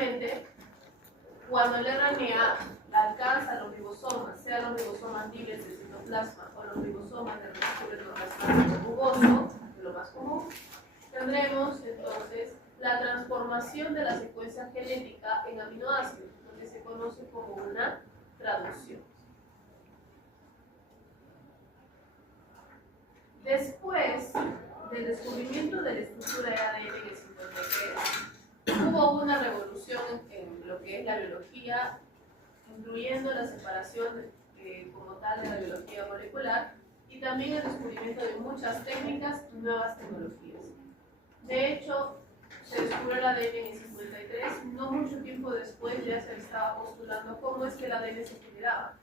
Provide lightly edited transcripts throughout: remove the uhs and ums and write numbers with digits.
finalmente, cuando el RNA alcanza los ribosomas, sea los ribosomas libres del citoplasma o los ribosomas del retículo endoplasmático rugoso, lo más común, tendremos entonces la transformación de la secuencia genética en aminoácidos, lo que se conoce como una traducción. Después del descubrimiento de la estructura de ADN en el 53, hubo una revolución en lo que es la biología, incluyendo la separación como tal de la biología molecular y también el descubrimiento de muchas técnicas y nuevas tecnologías. De hecho, se descubrió el ADN en el 53, no mucho tiempo después ya se estaba postulando cómo es que el ADN se generaba.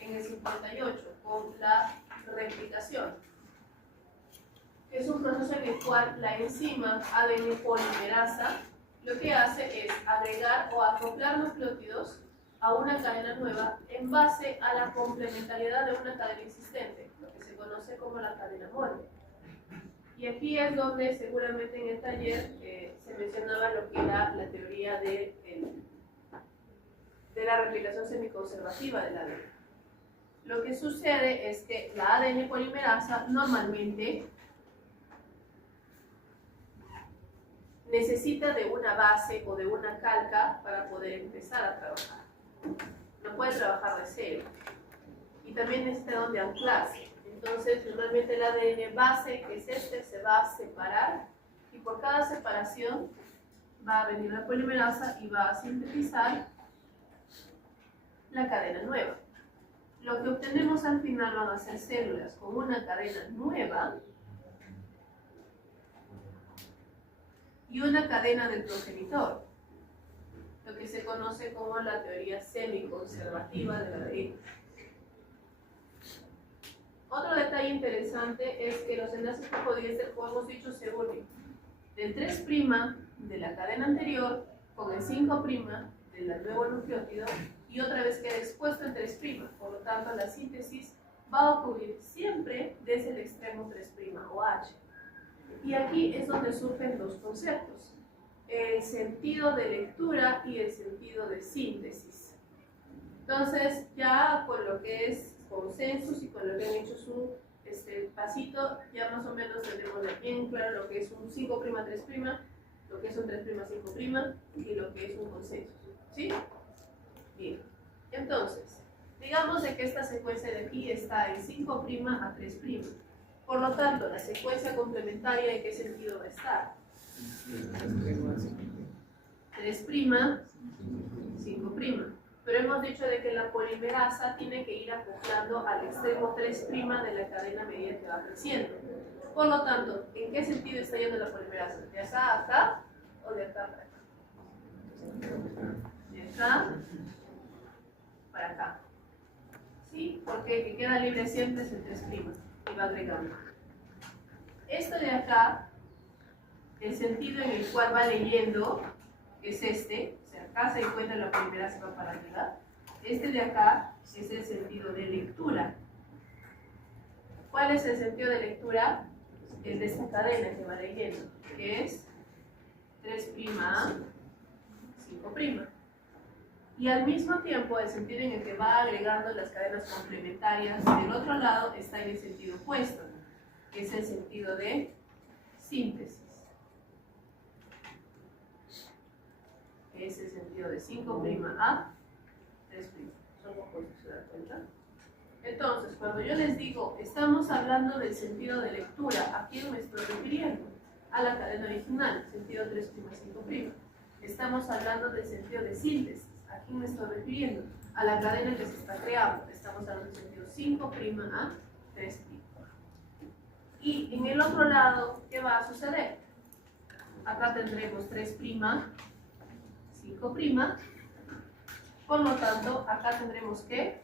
En el 58, con la replicación. Es un proceso en el cual la enzima ADN polimerasa lo que hace es agregar o acoplar nucleótidos a una cadena nueva en base a la complementariedad de una cadena existente, lo que se conoce como la cadena mole. Y aquí es donde seguramente en el taller se mencionaba lo que era la teoría de la replicación semiconservativa del ADN. Lo que sucede es que la ADN polimerasa normalmente necesita de una base o de una calca para poder empezar a trabajar. No puede trabajar de cero. Y también necesita donde anclarse. Entonces, normalmente el ADN base, que es este, se va a separar y por cada separación va a venir la polimerasa y va a sintetizar la cadena nueva. Lo que obtenemos al final van a ser células con una cadena nueva y una cadena del progenitor, lo que se conoce como la teoría semiconservativa del ADN. Otro detalle interesante es que los enlaces fosfodiéster, como hemos dicho, se unen del 3' de la cadena anterior con el 5' del nuevo nucleótido y otra vez queda expuesto en 3'. Por lo tanto, la síntesis va a ocurrir siempre desde el extremo 3' o H. Y aquí es donde surgen dos conceptos, el sentido de lectura y el sentido de síntesis. Entonces, ya con lo que es consensus y con lo que han hecho su pasito, ya más o menos tenemos bien claro lo que es un 5', 3', lo que es un 3', 5' y lo que es un consensus. ¿Sí? Bien. Entonces, digamos de que esta secuencia de aquí está en 5' a 3'. Por lo tanto, la secuencia complementaria, ¿en qué sentido va a estar? 3', 5'. Pero hemos dicho de que la polimerasa tiene que ir acoplando al extremo 3' de la cadena a medida que va creciendo. Por lo tanto, ¿en qué sentido está yendo la polimerasa? ¿De acá a acá o de acá para acá? De acá para acá. ¿Sí? Porque el que queda libre siempre es el 3' y va agregando. Esto de acá, el sentido en el cual va leyendo, es este. O sea, acá se encuentra la polimerasa y va para arriba. Este de acá es el sentido de lectura. ¿Cuál es el sentido de lectura? El de esta cadena que va leyendo, que es 3' a 5'. Y al mismo tiempo, el sentido en el que va agregando las cadenas complementarias del otro lado está en el sentido opuesto, que es el sentido de síntesis. Es el sentido de 5' a 3'. Son opuestos, ¿se dan cuenta? Entonces, cuando yo les digo, estamos hablando del sentido de lectura, ¿a quién me estoy refiriendo? A la cadena original, sentido 3', 5'. Estamos hablando del sentido de síntesis, ¿a quién me estoy refiriendo? A la cadena que se está creando, estamos hablando del sentido 5' a 3'. Y en el otro lado, ¿qué va a suceder? Acá tendremos 3', 5'. Por lo tanto, acá tendremos que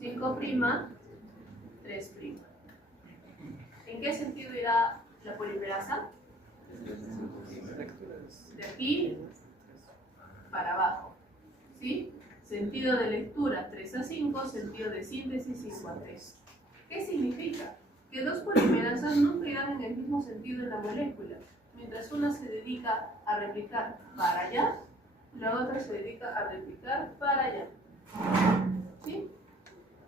5', 3'. ¿En qué sentido irá la polimerasa? De aquí para abajo. ¿Sí? Sentido de lectura 3 a 5, sentido de síntesis 5 a 3. ¿Qué significa? Que dos polimerasas nunca irán en el mismo sentido en la molécula. mientras una se dedica a replicar para allá, la otra se dedica a replicar para allá. ¿Sí?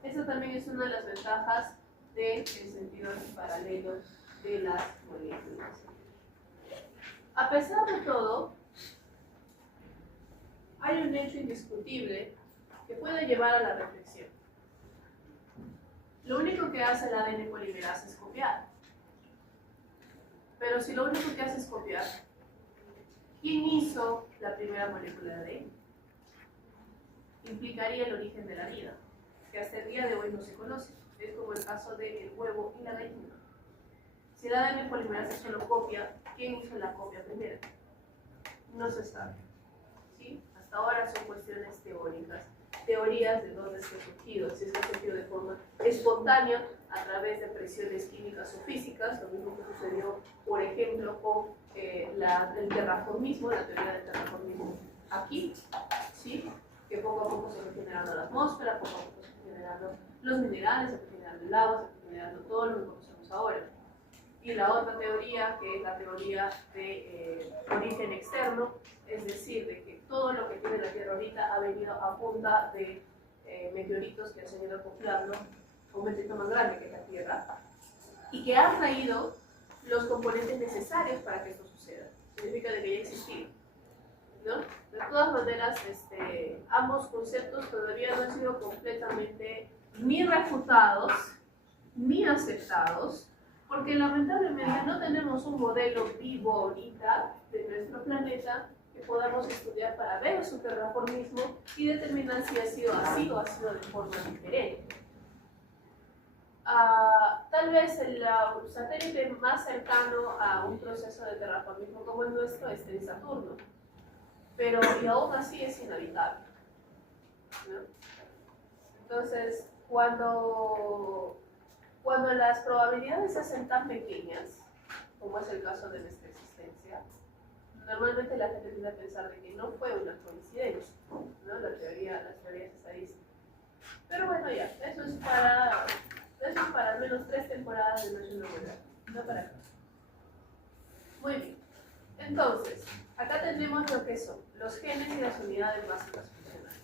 Esa también es una de las ventajas del sentido paralelo de las moléculas. A pesar de todo, hay un hecho indiscutible que puede llevar a la reflexión. Lo único que hace el ADN polimerasa es copiar. Pero si lo único que hace es copiar, ¿quién hizo la primera molécula de ADN? Implicaría el origen de la vida, que hasta el día de hoy no se conoce. Es como el caso del huevo y la gallina. Si el ADN polimerasa solo copia, ¿quién hizo la copia primero? No se sabe. ¿Sí? Hasta ahora son cuestiones teóricas, teorías de dónde se ha surgido, si es que ha surgido de forma espontánea a través de presiones químicas o físicas, lo mismo que sucedió, por ejemplo, con el terraformismo, la teoría del terraformismo aquí, ¿sí? Que poco a poco se fue generando la atmósfera, poco a poco se fue generando los minerales, se fue generando el agua, se fue generando todo lo que conocemos ahora. Y la otra teoría, que es la teoría de origen externo, es decir, de que todo lo que tiene la Tierra ahorita ha venido a punta de meteoritos que se han ido acoplando a un meteorito más grande que la Tierra y que han traído los componentes necesarios para que esto suceda. Significa de que ya existía, ¿no? De todas maneras, ambos conceptos todavía no han sido completamente ni refutados ni aceptados, porque lamentablemente no tenemos un modelo vivo ahorita de nuestro planeta que podamos estudiar para ver su terraformismo y determinar si ha sido así o ha sido de forma diferente. Tal vez el satélite más cercano a un proceso de terraformismo como el nuestro es en Saturno, pero y aún así es inhabitable, ¿no? Entonces, cuando las probabilidades se hacen tan pequeñas, como es el caso de nuestra existencia, normalmente la gente tiende a pensar de que no fue una coincidencia, ¿no? Las teorías estadísticas. Pero bueno, ya, eso es para al menos 3 temporadas de National Geographic, no para acá. Muy bien. Entonces, acá tendremos lo que son los genes y las unidades básicas funcionales.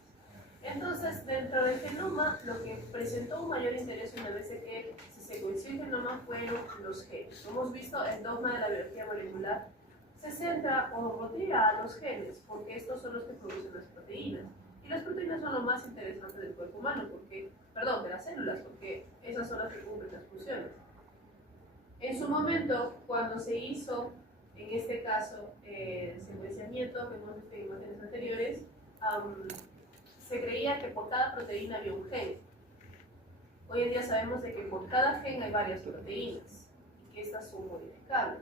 Entonces, dentro del genoma, lo que presentó un mayor interés una vez que se secuenció el genoma fueron los genes. Como hemos visto, el dogma de la biología molecular se centra o motiva a los genes, porque estos son los que producen las proteínas. Y las proteínas son lo más interesante del cuerpo humano, de las células, porque esas son las que cumplen las funciones. En su momento, cuando se hizo, en este caso, el secuenciamiento que hemos visto en imágenes anteriores, se creía que por cada proteína había un gen. Hoy en día sabemos de que por cada gen hay varias proteínas y que estas son modificables.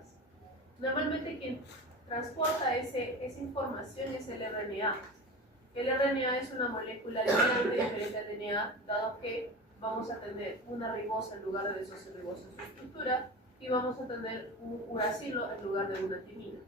Normalmente quien transporta esa información es el RNA. El RNA es una molécula linealmente diferente al DNA, dado que vamos a tener una ribosa en lugar de desoxirribosa en su estructura y vamos a tener un uracilo en lugar de una timina.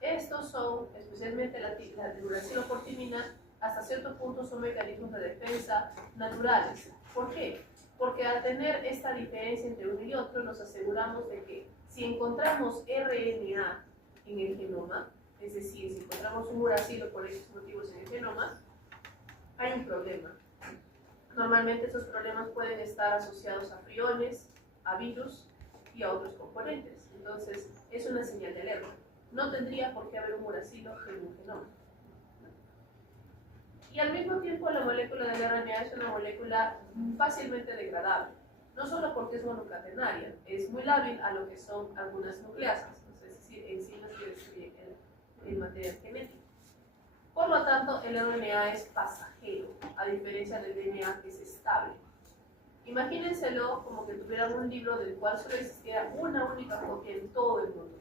Estos son, especialmente la uraciloportimina, hasta cierto punto son mecanismos de defensa naturales. ¿Por qué? Porque al tener esta diferencia entre uno y otro, nos aseguramos de que si encontramos RNA en el genoma, es decir, si encontramos un uracilo por esos motivos en el genoma, hay un problema. Normalmente estos problemas pueden estar asociados a priones, a virus y a otros componentes. Entonces, es una señal de alerta. No tendría por qué haber un uracilo en un genoma. Y al mismo tiempo la molécula del RNA es una molécula fácilmente degradable, no solo porque es monocatenaria, es muy lábil a lo que son algunas nucleasas, es decir, enzimas que destruyen el material genético. Por lo tanto, el RNA es pasajero, a diferencia del DNA que es estable. Imagínenselo como que tuvieran un libro del cual solo existiera una única copia en todo el mundo.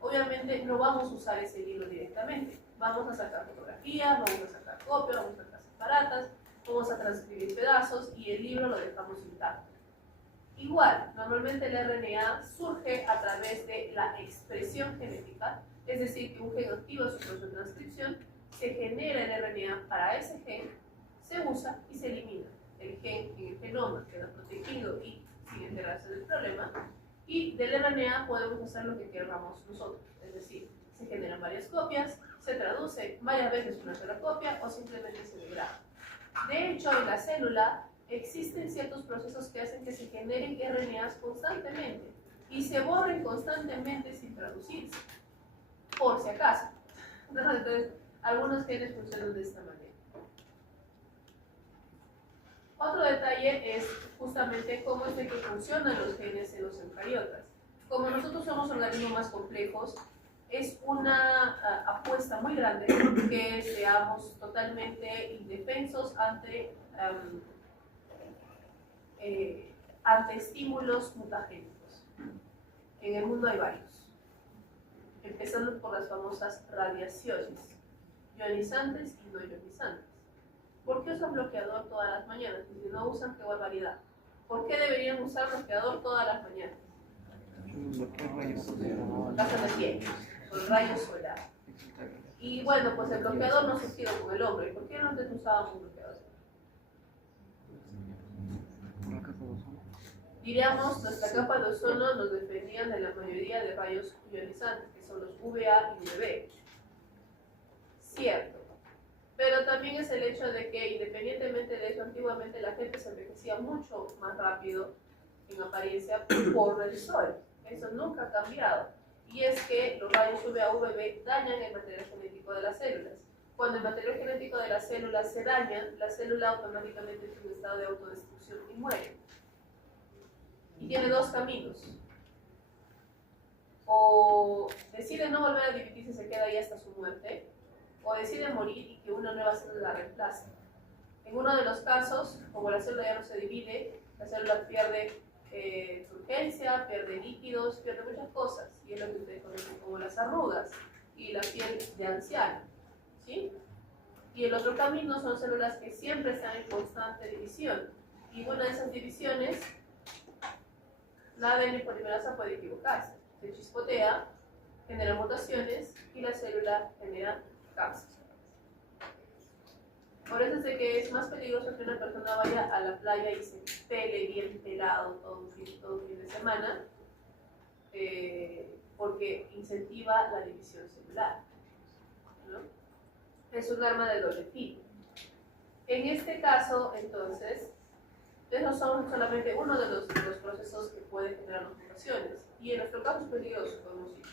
Obviamente no vamos a usar ese libro directamente. Vamos a sacar fotografías, vamos a sacar copias, vamos a sacar separatas, vamos a transcribir pedazos y el libro lo dejamos intacto. Igual, normalmente el RNA surge a través de la expresión genética, es decir, que un gen activa su proceso de transcripción, se genera el RNA para ese gen, se usa y se elimina. El gen en el genoma queda protegido y sin enterarse del problema, Y del RNA podemos hacer lo que queramos nosotros, es decir, se generan varias copias, se traduce varias veces una sola copia o simplemente se degrada. De hecho, en la célula existen ciertos procesos que hacen que se generen RNAs constantemente y se borren constantemente sin traducirse, por si acaso. Entonces, algunos genes funcionan de esta manera. Otro detalle es justamente cómo es de que funcionan los genes en los eucariotas. Como nosotros somos organismos más complejos, es una apuesta muy grande que seamos totalmente indefensos ante estímulos mutagénicos. En el mundo hay varios, empezando por las famosas radiaciones, ionizantes y no ionizantes. ¿Por qué usan bloqueador todas las mañanas? Y si no usan, qué barbaridad. ¿Por qué deberían usar bloqueador todas las mañanas? ¿Casa de quién? Con rayos solares. Y bueno, pues el bloqueador no se quedó con el hombre. ¿Por qué no antes usábamos bloqueador? Diríamos, nuestra capa de ozono nos defendía de la mayoría de rayos ionizantes, que son los UVA y UVB. Cierto. Pero también es el hecho de que, independientemente de eso, antiguamente la gente se envejecía mucho más rápido en apariencia por el sol. Eso nunca ha cambiado. Y es que los rayos UVA-UVB dañan el material genético de las células. Cuando el material genético de las células se daña, la célula automáticamente entra en un estado de autodestrucción y muere. Y tiene dos caminos. O decide no volver a dividirse y se queda ahí hasta su muerte, o decide morir y que una nueva célula la reemplace. En uno de los casos, como la célula ya no se divide, la célula pierde turgencia, pierde líquidos, pierde muchas cosas, y es lo que ustedes conocen como las arrugas y la piel de anciano, ¿sí? Y el otro camino son células que siempre están en constante división, y una de esas divisiones, la ADN polimerasa puede equivocarse, se chispotea, genera mutaciones y la célula genera cáncer. Por eso es de que es más peligroso que una persona vaya a la playa y se pele bien pelado todo un fin de semana, porque incentiva la división celular, ¿no? Es un arma de doble filo. En este caso, entonces, esos son solamente uno de los procesos que pueden generar mutaciones, y en nuestro caso es peligroso, como hemos dicho.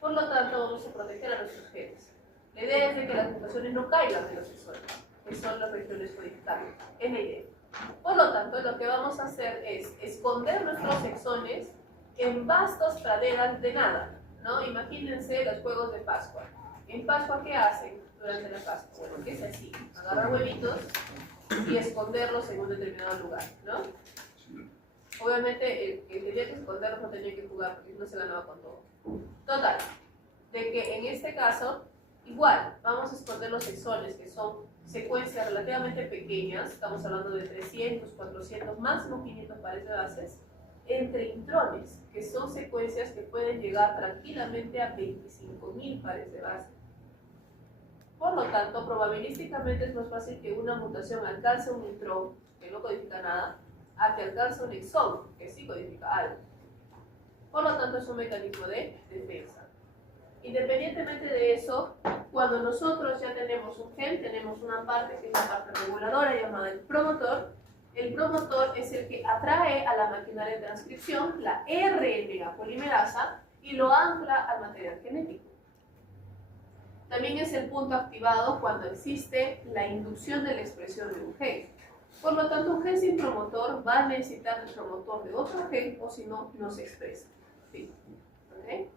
Por lo tanto, vamos a proteger a nuestros genes. La idea es de que las mutaciones no caigan en los exones, que son las regiones codificadas. Es la idea. Por lo tanto, lo que vamos a hacer es esconder nuestros exones en vastas praderas de nada, ¿no? Imagínense los juegos de Pascua. En Pascua, ¿qué hacen durante la Pascua? Bueno, ¿qué es así? Agarrar huevitos y esconderlos en un determinado lugar, ¿no? Obviamente, el que tenía que esconderlos no tenía que jugar porque no se ganaba con todo. Total, de que en este caso, igual, vamos a esconder los exones, que son secuencias relativamente pequeñas, estamos hablando de 300, 400, máximo 500 pares de bases, entre intrones, que son secuencias que pueden llegar tranquilamente a 25.000 pares de bases. Por lo tanto, probabilísticamente es más fácil que una mutación alcance un intrón, que no codifica nada, a que alcance un exón, que sí codifica algo. Por lo tanto, es un mecanismo de defensa. Independientemente de eso, cuando nosotros ya tenemos un gen, tenemos una parte que es la parte reguladora llamada el promotor. El promotor es el que atrae a la maquinaria de transcripción, la RNA polimerasa, y lo ancla al material genético. También es el punto activado cuando existe la inducción de la expresión de un gen. Por lo tanto, un gen sin promotor va a necesitar el promotor de otro gen, o si no, no se expresa. ¿Sí? ¿Okay?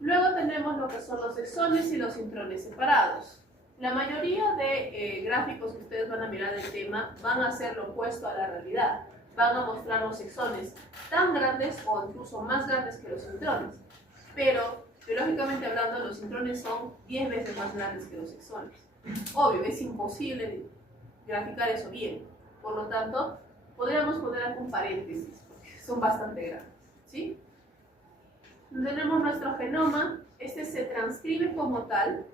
Luego tenemos lo que son los exones y los intrones separados. La mayoría de gráficos que ustedes van a mirar del tema van a ser lo opuesto a la realidad. Van a mostrar los exones tan grandes o incluso más grandes que los intrones. Pero, biológicamente hablando, los intrones son 10 veces más grandes que los exones. Obvio, es imposible graficar eso bien. Por lo tanto, podríamos poner algún paréntesis, porque son bastante grandes, ¿sí? Tenemos nuestro genoma, este se transcribe como tal,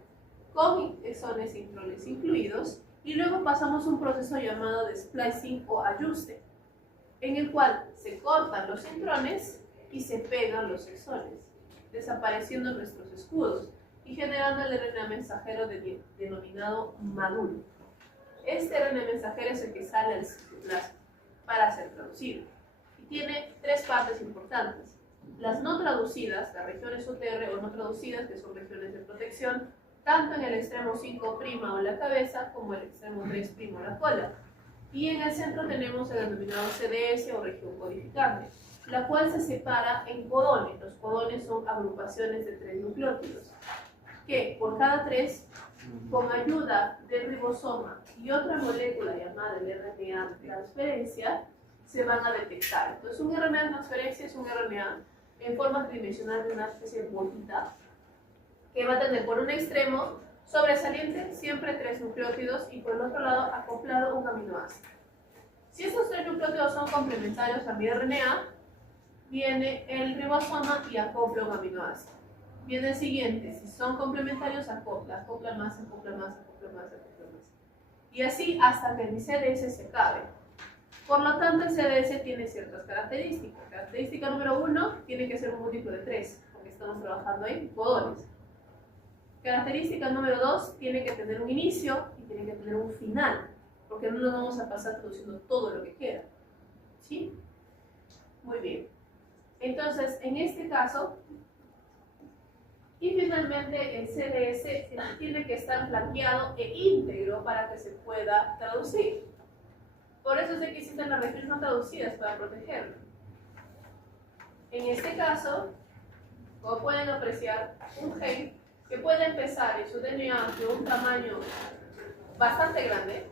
con exones e intrones incluidos, y luego pasamos un proceso llamado de splicing o ajuste, en el cual se cortan los intrones y se pegan los exones, desapareciendo nuestros escudos y generando el RNA mensajero denominado maduro. Este RNA mensajero es el que sale al citoplasma para ser traducido y tiene tres partes importantes. Las no traducidas, las regiones UTR o no traducidas, que son regiones de protección, tanto en el extremo 5' o la cabeza como el extremo 3' o la cola. Y en el centro tenemos el denominado CDS o región codificante, la cual se separa en codones. Los codones son agrupaciones de 3 nucleótidos, que por cada 3, con ayuda del ribosoma y otra molécula llamada el RNA transferencia, se van a detectar. Entonces, un RNA transferencia es un RNA en forma tridimensional de una especie de bolita que va a tener por un extremo sobresaliente siempre 3 nucleótidos y por el otro lado acoplado un aminoácido. Si estos 3 nucleótidos son complementarios a mi RNA, viene el ribosoma y acopla un aminoácido. Viene el siguiente, si son complementarios acopla más, acopla más, acopla más, acopla más. Y así hasta que mi CDS se acabe. Por lo tanto, el CDS tiene ciertas características. Característica número 1, tiene que ser un múltiplo de 3, porque estamos trabajando en codones. Característica número 2, tiene que tener un inicio y tiene que tener un final, porque no nos vamos a pasar traduciendo todo lo que queda. ¿Sí? Muy bien. Entonces, en este caso, y finalmente el CDS tiene que estar flanqueado e íntegro para que se pueda traducir. Por eso es de que existen las regiones no traducidas para protegerlo. En este caso, como pueden apreciar, un gen que puede empezar en su DNA de un tamaño bastante grande,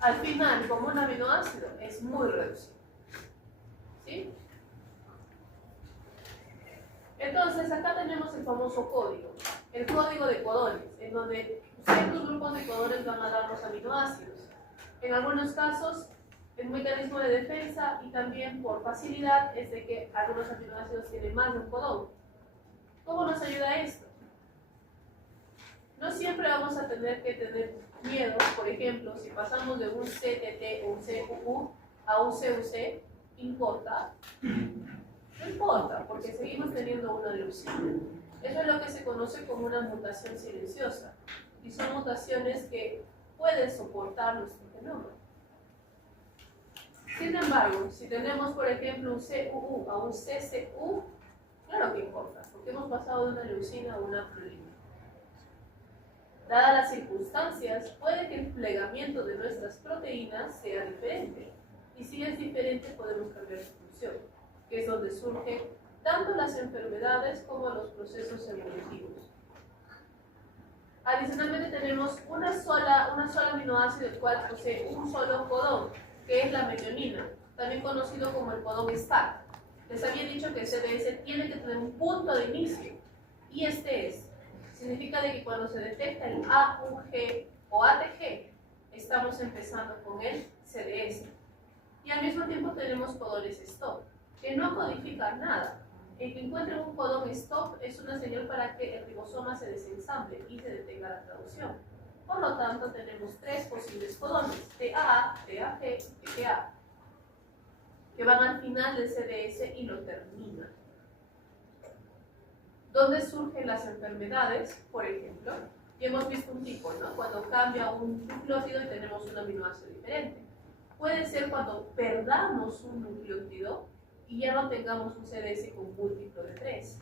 al final, como un aminoácido, es muy reducido. ¿Sí? Entonces, acá tenemos el famoso código, el código de codones, en donde ciertos grupos de codones van a dar los aminoácidos. En algunos casos, el mecanismo de defensa y también por facilidad es de que algunos aminoácidos tienen más de un codón. ¿Cómo nos ayuda esto? No siempre vamos a tener que tener miedo, por ejemplo, si pasamos de un CTT o un CUU a un CUC, ¿importa? No importa, porque seguimos teniendo una leucemia. Eso es lo que se conoce como una mutación silenciosa. Y son mutaciones que pueden soportar nuestro genoma. Sin embargo, si tenemos, por ejemplo, un CUU a un CCU, claro que importa, porque hemos pasado de una leucina a una prolina. Dadas las circunstancias, puede que el plegamiento de nuestras proteínas sea diferente. Y si es diferente, podemos cambiar su función, que es donde surgen tanto las enfermedades como los procesos evolutivos. Adicionalmente tenemos una sola aminoácido el cual posee un solo codón, que es la metionina, también conocido como el codón STAC. Les había dicho que el CDS tiene que tener un punto de inicio, y este es. Significa de que cuando se detecta el AUG o ATG, estamos empezando con el CDS. Y al mismo tiempo tenemos codones STOP, que no codifican nada. El que encuentren un codón STOP es una señal para que el ribosoma se desensamble y se detenga la traducción. Por lo tanto, tenemos 3 posibles codones, TAA, TAG y TTA, que van al final del CDS y lo terminan. ¿Dónde surgen las enfermedades? Por ejemplo, y hemos visto un tipo, ¿no? Cuando cambia un nucleótido y tenemos un aminoácido diferente. Puede ser cuando perdamos un nucleótido y ya no tengamos un CDS con múltiplo de 3.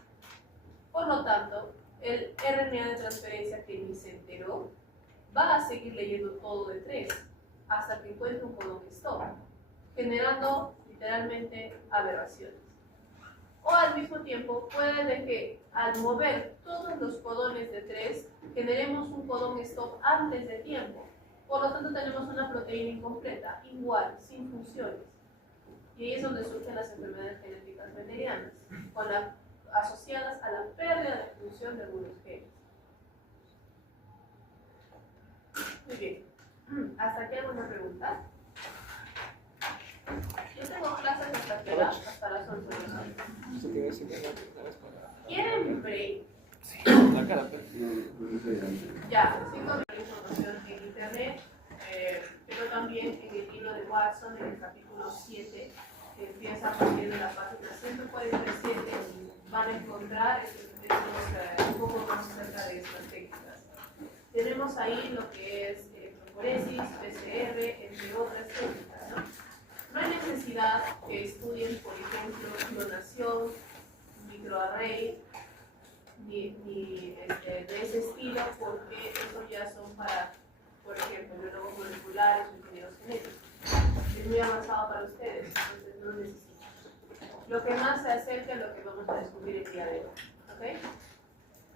Por lo tanto, el RNA de transferencia que ni se enteró va a seguir leyendo todo de 3 hasta que encuentre un codón stop, generando literalmente aberraciones. O al mismo tiempo puede de que al mover todos los codones de 3 generemos un codón stop antes de tiempo. Por lo tanto tenemos una proteína incompleta, igual, sin funciones. Y ahí es donde surgen las enfermedades genéticas bacterianas, asociadas a la pérdida de función de algunos genes. Muy bien. ¿Hasta aquí alguna pregunta? Yo tengo clases hasta las 11 de la noche. ¿Quieren break? Sí, Ya, 5 minutos de información en internet, pero también en el libro de Watson, en el capítulo 7, que empieza a partir de la página 140. tenemos ahí lo que es electroforesis, PCR, entre otras técnicas, ¿no? No hay necesidad que estudien, por ejemplo, clonación, microarray, ni de ese estilo, porque eso ya son para, por ejemplo, biólogos moleculares o ingenieros genéticos. Es muy avanzado para ustedes, entonces no necesitan. Lo que más se acerca a lo que vamos a descubrir el día de hoy. ¿Okay?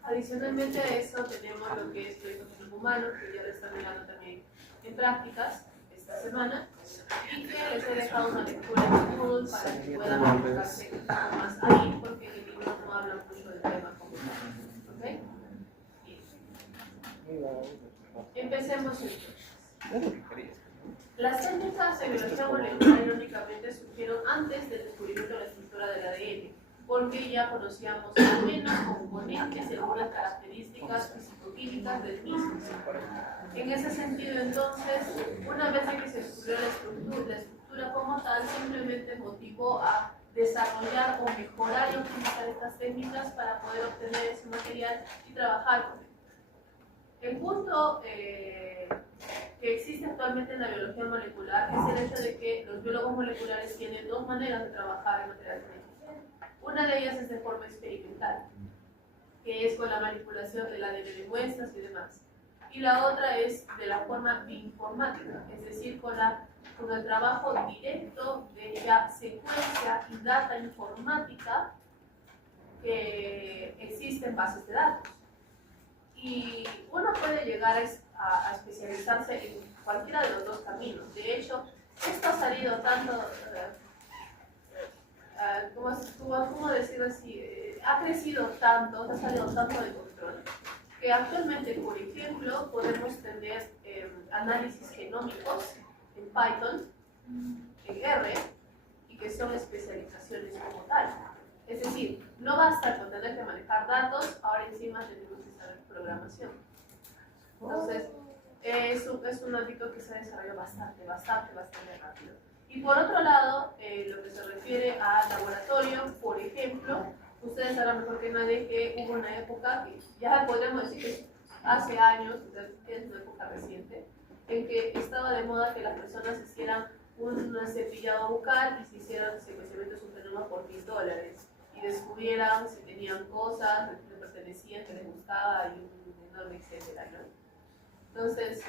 Adicionalmente a eso tenemos lo que es proyectos en humanos, que ya lo están mirando también en prácticas esta semana, y que les he dejado una lectura en Google para que puedan enfocarse un poco más ahí, porque en el libro no habla mucho del tema como tal. ¿Okay? Empecemos entonces. Las técnicas de biología molecular irónicamente surgieron antes del descubrimiento de la estructura del ADN, porque ya conocíamos al menos componentes y algunas características fisicoquímicas del mismo. En ese sentido, entonces, una vez que se descubrió la estructura como tal, simplemente motivó a desarrollar o mejorar y optimizar estas técnicas para poder obtener ese material y trabajar con él. El punto que existe actualmente en la biología molecular es el hecho de que los biólogos moleculares tienen dos maneras de trabajar en material genético. Una de ellas es de forma experimental, que es con la manipulación del ADN de muestras y demás. Y la otra es de la forma bioinformática, es decir, con el trabajo directo de ya secuencia y data informática que existe en bases de datos. Y uno puede llegar a especializarse en cualquiera de los dos caminos. De hecho, esto ha salido tanto, ¿cómo decirlo así? Ha crecido tanto, ha salido tanto de control, que actualmente, por ejemplo, podemos tener análisis genómicos en Python, en R, y que son especializaciones como tal. Es decir, no basta con tener que manejar datos, ahora encima tenemos que saber programación. Entonces, es un ámbito que se desarrolla bastante rápido. Y por otro lado, lo que se refiere a laboratorio, por ejemplo, ustedes sabrán mejor que nadie que hubo una época que ya podemos decir que hace años, que es una época reciente, en que estaba de moda que las personas hicieran un cepillado bucal y se hicieran secuenciamiento de su genoma por $1000 y descubrieran si tenían cosas, que les pertenecían, que les gustaba y un enorme etcétera, ¿no? Entonces,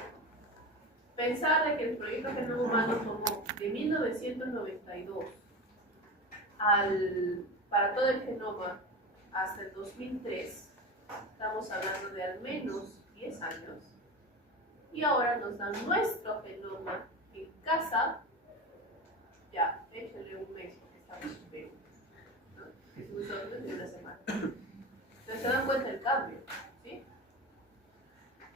pensar de que el proyecto Genoma Humano tomó de 1992 para todo el genoma hasta el 2003, estamos hablando de al menos 10 años, y ahora nos dan nuestro genoma en casa, ya, échenle un mes porque estamos en Perú, ¿no? Es muy solo de una semana. Entonces se dan cuenta del cambio, ¿sí?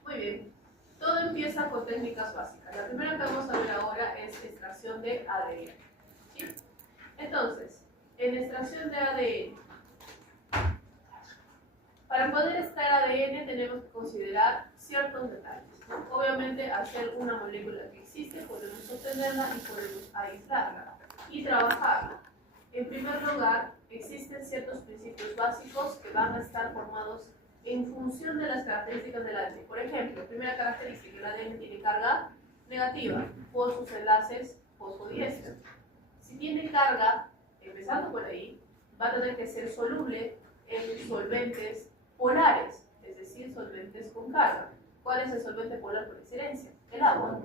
Muy bien. Todo empieza con técnicas básicas. La primera que vamos a ver ahora es extracción de ADN. ¿Sí? Entonces, en extracción de ADN, para poder extraer ADN tenemos que considerar ciertos detalles, ¿no? Obviamente, al ser una molécula que existe, podemos obtenerla y podemos aislarla y trabajarla. En primer lugar, existen ciertos principios básicos que van a estar formados en función de las características del ADN. Por ejemplo, primera característica, el ADN tiene carga negativa por sus enlaces fosfodiéster. Si tiene carga, empezando por ahí, va a tener que ser soluble en solventes polares, es decir, solventes con carga. ¿Cuál es el solvente polar por excelencia? El agua.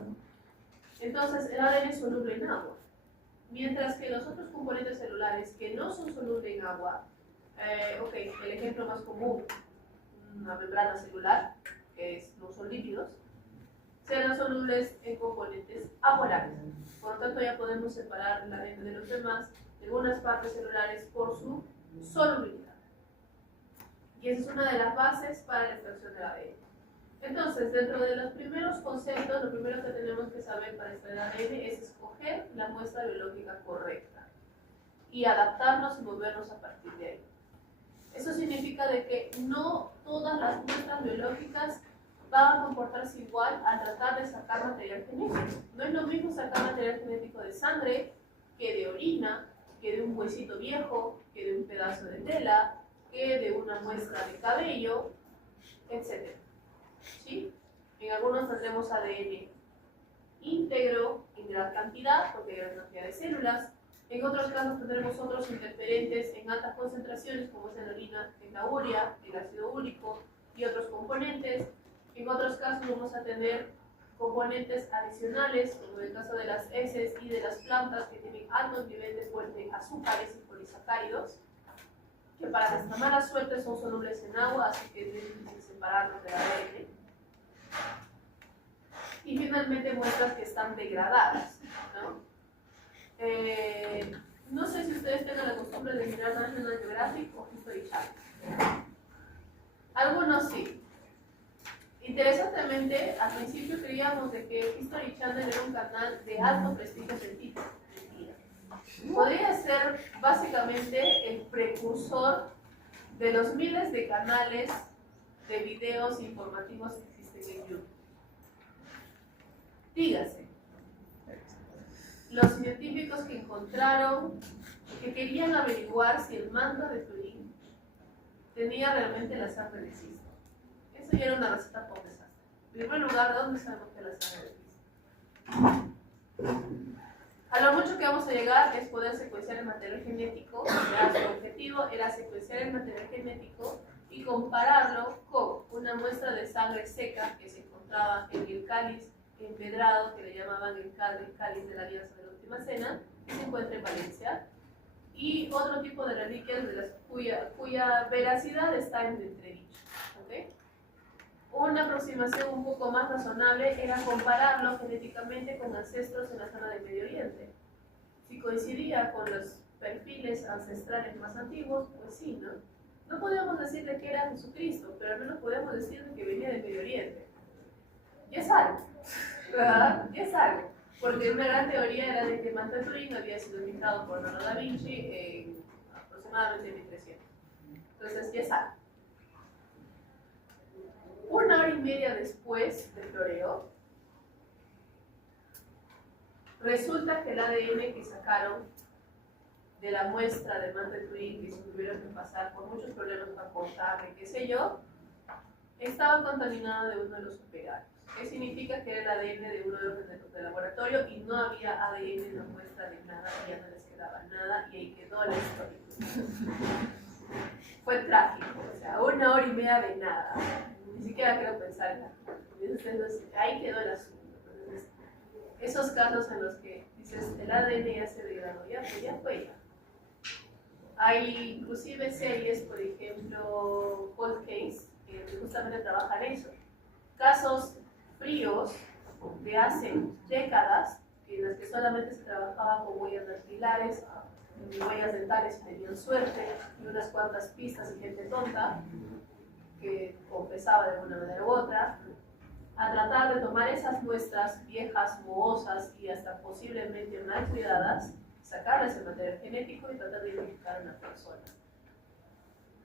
Entonces, el ADN es soluble en agua. Mientras que los otros componentes celulares que no son solubles en agua, el ejemplo más común, una membrana celular, que no son lípidos, serán solubles en componentes apolares. Por lo tanto, ya podemos separar el ADN de los demás de algunas partes celulares por su solubilidad. Y esa es una de las bases para la extracción del ADN. Entonces, dentro de los primeros conceptos, lo primero que tenemos que saber para extraer ADN es escoger la muestra biológica correcta y adaptarnos y movernos a partir de ahí. Eso significa de que no todas las muestras biológicas van a comportarse igual al tratar de sacar material genético. No es lo mismo sacar material genético de sangre que de orina, que de un huesito viejo, que de un pedazo de tela, que de una muestra de cabello, etc. ¿Sí? En En algunos tendremos ADN íntegro en gran cantidad, porque hay gran cantidad de células. En otros casos tendremos otros interferentes en altas concentraciones, como es en la orina, en la urea, el ácido úrico y otros componentes. En otros casos vamos a tener componentes adicionales, como en el caso de las heces y de las plantas, que tienen altos niveles de azúcares y polisacáridos, que para nuestra mala suerte son solubles en agua, así que es difícil separarlos del ADN. Y finalmente muestras que están degradadas, ¿no? No sé si ustedes tengan la costumbre de mirar National Geographic o History Channel. Algunos sí. Interesantemente, al principio creíamos de que History Channel era un canal de alto prestigio científico. Mentira. Podría ser básicamente el precursor de los miles de canales de videos informativos que existen en YouTube. Dígase, los científicos que encontraron, que querían averiguar si el manto de Turín tenía realmente la sangre de Cristo. Eso ya era una receta por desastre. En primer lugar, ¿de dónde sabemos que la sangre de Cristo? A lo mucho que vamos a llegar es poder secuenciar el material genético. Ya su objetivo era secuenciar el material genético y compararlo con una muestra de sangre seca que se encontraba en el cáliz empedrado, que le llamaban el cáliz de la Alianza de la Última Cena, que se encuentra en Valencia, y otro tipo de reliquias cuya veracidad está en entredicho. ¿Okay? Una aproximación un poco más razonable era compararlo genéticamente con ancestros en la zona del Medio Oriente. Si coincidía con los perfiles ancestrales más antiguos, pues sí, ¿no? No podíamos decirle que era Jesucristo, pero al menos podemos decirle que venía del Medio Oriente. Ya es algo, ¿verdad? Ya es algo. Porque una gran teoría era de que Manto de Turín había sido pintado por Leonardo da Vinci en aproximadamente 1300. Entonces, ya es algo. Una hora y media después del floreo, resulta que el ADN que sacaron de la muestra de Manto de Turín, que se tuvieron que pasar por muchos problemas para cortarle, qué sé yo, estaba contaminado de uno de los operarios. ¿Qué significa? Que era el ADN de uno de los del laboratorio y no había ADN en la muestra de nada, y ya no les quedaba nada y ahí quedó la historia. Fue trágico, o sea, una hora y media de nada. Ni siquiera quiero pensar en la. Ahí quedó el asunto. Entonces, esos casos en los que dices el ADN ya se degradó, ya fue ya. Hay inclusive series, por ejemplo, Cold Case, que justamente trabajan eso. Casos fríos de hace décadas, en las que solamente se trabajaba con huellas dactilares, huellas dentales tenían suerte, y unas cuantas pistas y gente tonta, que confesaba de una manera u otra, a tratar de tomar esas muestras viejas, mohosas y hasta posiblemente mal cuidadas, sacarles el material genético y tratar de identificar a una persona.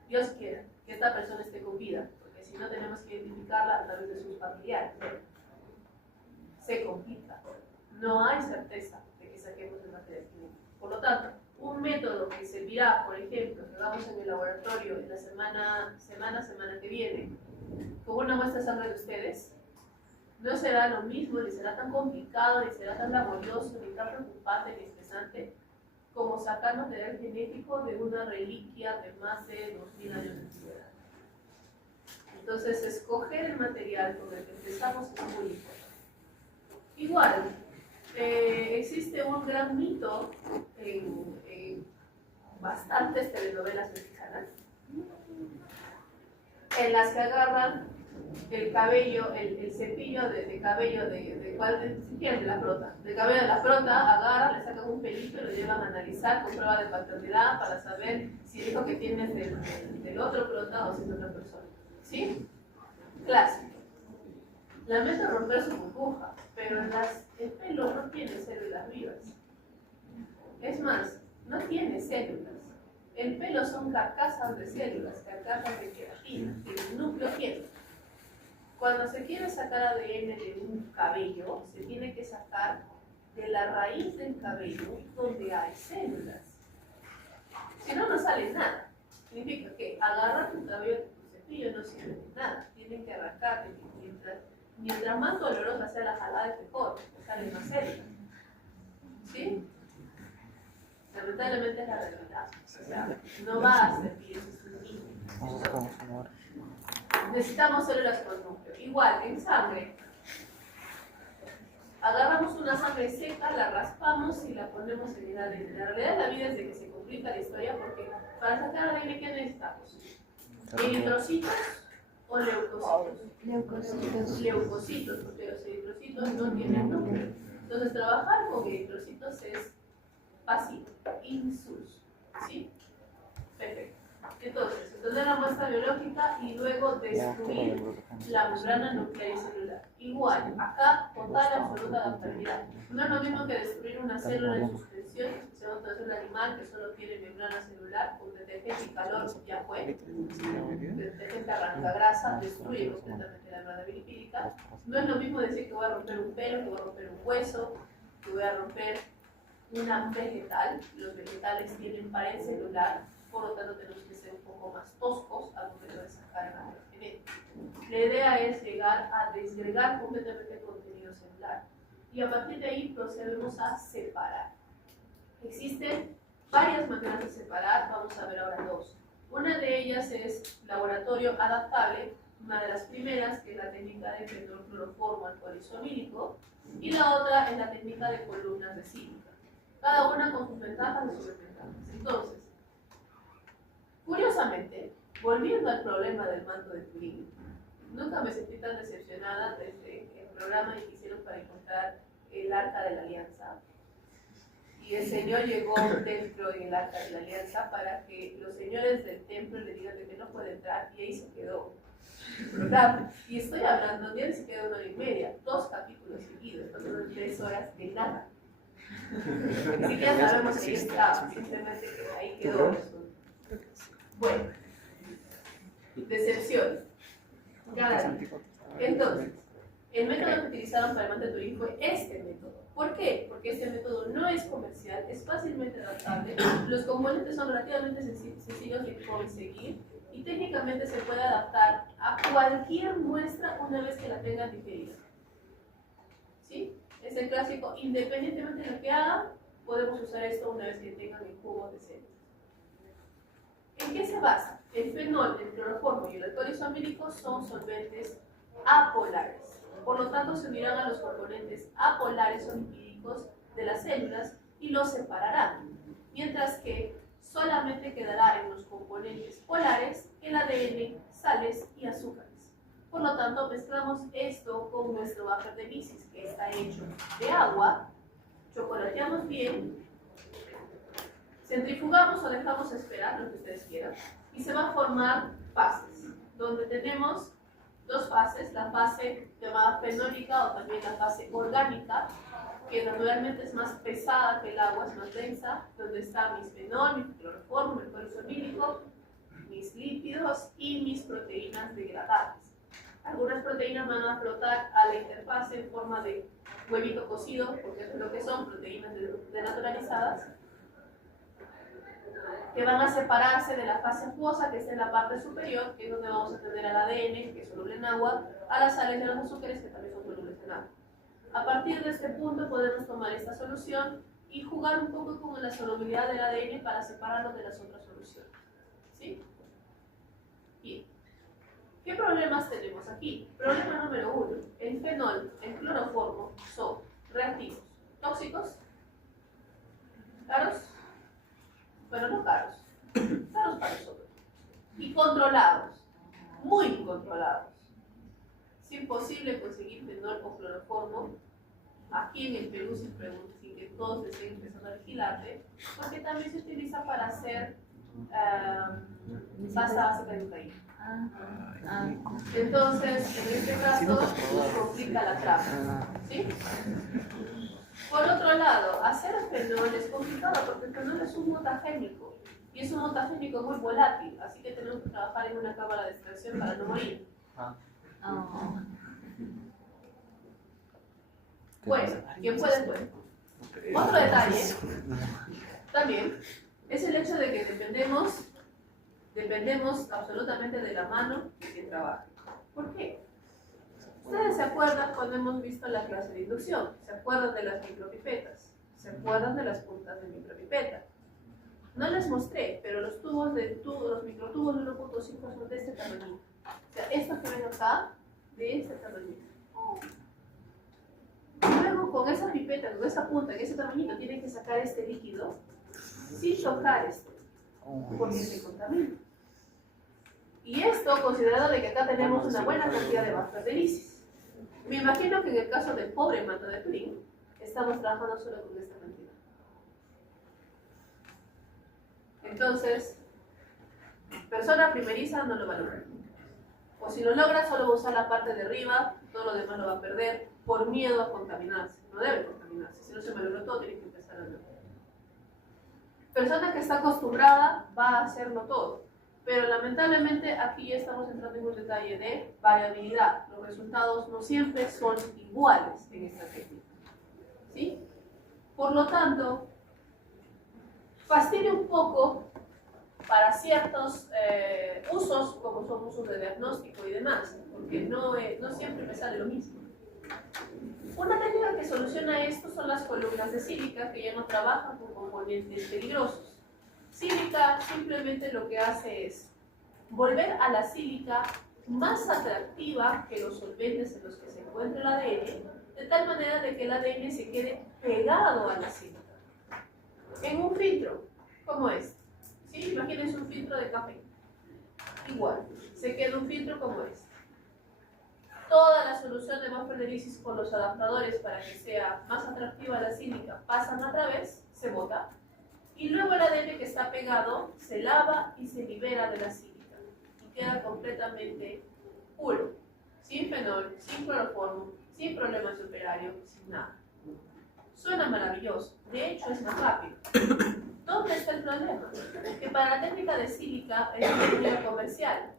Dios quiera que esta persona esté con vida, porque si no tenemos que identificarla a través de sus familiares. Se complica. No hay certeza de que saquemos el material genético. Por lo tanto, un método que servirá, por ejemplo, que hagamos en el laboratorio en la semana que viene, con una muestra de sangre de ustedes, no será lo mismo, ni será tan complicado, ni será tan laborioso, ni tan preocupante, ni estresante, como sacar material genético de una reliquia de más de 2000 años de antigüedad. Entonces, escoger el material con el que empezamos es muy importante. Igual, existe un gran mito en bastantes telenovelas mexicanas en las que agarran el cabello, el cepillo de cabello de la frota. Del cabello de la frota, agarran, le sacan un pelito y lo llevan a analizar con prueba de paternidad para saber si el hijo que tienes del otro frota o si es de otra persona. ¿Sí? Clásico. Lamento romper su burbuja, pero el pelo no tiene células vivas. Es más, no tiene células. El pelo son carcasas de células, carcasas de queratina, el núcleo tiene. Cuando se quiere sacar ADN de un cabello, se tiene que sacar de la raíz del cabello donde hay células. Si no, no sale nada. Significa que agarrar tu cabello de tu cepillo no sirve de nada. Tienen que arrancar mientras mientras más dolorosa sea la jalada es mejor, porque sale más células. ¿Sí? Lamentablemente es la realidad. O sea, no va a servir ese suministro. Necesitamos células con núcleo. Igual, en sangre. Agarramos una sangre seca, la raspamos y la ponemos en el ADN. La realidad de la vida es de que se complica la historia porque para sacar ADN, ¿qué necesitamos? ¿Eritrocitos o leucocitos? Leucocitos, porque los eritrocitos no tienen núcleo. Entonces, trabajar con eritrocitos es fácil, insulso. ¿Sí? Perfecto. Entonces, obtener la muestra biológica y luego destruir la membrana nuclear y celular. Igual, acá total absoluta adaptabilidad. No es lo mismo que destruir una célula en suspensión, especialmente una célula animal que solo tiene membrana celular, con detergente y calor ya fue. Detergente arranca grasa, destruye completamente la membrana lipídica. No es lo mismo decir que voy a romper un pelo, que voy a romper un hueso, que voy a romper una vegetal. Los vegetales tienen pared celular, por lo tanto tenemos que ser un poco más toscos al momento de sacar el material genético. La idea es llegar a desgregar completamente el contenido celular y a partir de ahí procedemos a separar. Existen varias maneras de separar, vamos a ver ahora dos. Una de ellas es laboratorio adaptable, una de las primeras que es la técnica de fenolcloroformo alcoholisomílico y la otra es la técnica de columnas de sílica. Cada una con sus ventajas y sus desventajas. Entonces, curiosamente, volviendo al problema del manto de Turín, nunca me sentí tan decepcionada desde el programa que hicieron para encontrar el Arca de la Alianza. Y el Señor llegó dentro del Arca de la Alianza para que los señores del templo le digan de que no puede entrar, y ahí se quedó el programa. Y estoy hablando, ya ni siquiera 1 hora y media, 2 capítulos seguidos, son 3 horas de nada. Ni siquiera sabemos que ahí estaba, simplemente que ahí quedó. Bueno, decepción. Entonces, el método que utilizaron para el manto de Turín fue este método. ¿Por qué? Porque este método no es comercial, es fácilmente adaptable, los componentes son relativamente sencillos de conseguir y técnicamente se puede adaptar a cualquier muestra una vez que la tengan digerida. ¿Sí? Es el clásico, independientemente de lo que hagan, podemos usar esto una vez que tengan el jugo de células. ¿En qué se basa? El fenol, el cloroformo y el alcohol isomílico son solventes apolares. Por lo tanto, se unirán a los componentes apolares o lipídicos de las células y los separarán. Mientras que solamente quedará en los componentes polares el ADN, sales y azúcares. Por lo tanto, mezclamos esto con nuestro wafer de Mises, que está hecho de agua, chocolateamos bien, centrifugamos o dejamos esperar, lo que ustedes quieran, y se van a formar fases, donde tenemos 2 fases, la fase llamada fenólica o también la fase orgánica, que naturalmente es más pesada que el agua, es más densa, donde está mis fenol, mi cloroformo, mi alcohol isomílico, mis lípidos y mis proteínas degradadas. Algunas proteínas van a flotar a la interfase en forma de huevito cocido, porque eso es lo que son, proteínas denaturalizadas, que van a separarse de la fase acuosa, que está en la parte superior, que es donde vamos a tener al ADN, que es soluble en agua, a las sales de los azúcares, que también son solubles en agua. A partir de este punto podemos tomar esta solución y jugar un poco con la solubilidad del ADN para separarlo de las otras soluciones. ¿Sí? Bien. ¿Qué problemas tenemos aquí? Problema número 1. El fenol, el cloroformo son reactivos, tóxicos, caros, bueno, no caros, caros para nosotros, y controlados, muy controlados. Es imposible conseguir fenol o cloroformo aquí en el Perú sin que todos estén empezando a vigilarte, porque también se utiliza para hacer pasta básica de cocaína. Entonces, en este caso, nos complica la trama. ¿Sí? Por otro lado, hacer fenol es complicado porque el fenol es un mutagénico y es un mutagénico muy volátil, así que tenemos que trabajar en una cámara de extracción para no morir. Bueno, ¿quién puede? Puede. Otro detalle también es el hecho de que dependemos absolutamente de la mano de quien trabaja. ¿Por qué? Ustedes se acuerdan cuando hemos visto la clase de inducción, se acuerdan de las micropipetas, se acuerdan de las puntas de micropipeta. No les mostré, pero los tubos de los microtubos de 1.5 son de este tamaño. O sea, estos que ven acá, de este tamaño. Luego con esa pipeta, con esa punta, en ese tamañito, tienen que sacar este líquido sin tocar este, porque se contamina. Y esto considerado de que acá tenemos una buena cantidad de bacteriolisis. Me imagino que en el caso del pobre mata de Plin, estamos trabajando solo con esta cantidad. Entonces, persona primeriza no lo va a lograr. O si lo logra, solo va a usar la parte de arriba, todo lo demás lo va a perder por miedo a contaminarse. No debe contaminarse, si no se malogró todo, tiene que empezar a nuevo. Persona que está acostumbrada va a hacerlo todo. Pero lamentablemente aquí ya estamos entrando en un detalle de variabilidad. Los resultados no siempre son iguales en esta técnica. ¿Sí? Por lo tanto, fastidia un poco para ciertos usos, como son usos de diagnóstico y demás, porque no siempre me sale lo mismo. Una técnica que soluciona esto son las columnas de sílica, que ya no trabajan con componentes peligrosos. Sílica simplemente lo que hace es volver a la sílica más atractiva que los solventes en los que se encuentra el ADN, de tal manera de que el ADN se quede pegado a la sílica. En un filtro, como este, ¿sí? Imagínense un filtro de café. Igual, se queda un filtro como este. Toda la solución de bacteriolisis con los adaptadores para que sea más atractiva la sílica pasan a través, se bota. Y luego el ADN que está pegado se lava y se libera de la sílica y queda completamente puro, sin fenol, sin cloroformo, sin problemas de operario, sin nada. Suena maravilloso, de hecho es más rápido. ¿Dónde está el problema? Que para la técnica de sílica es una técnica comercial,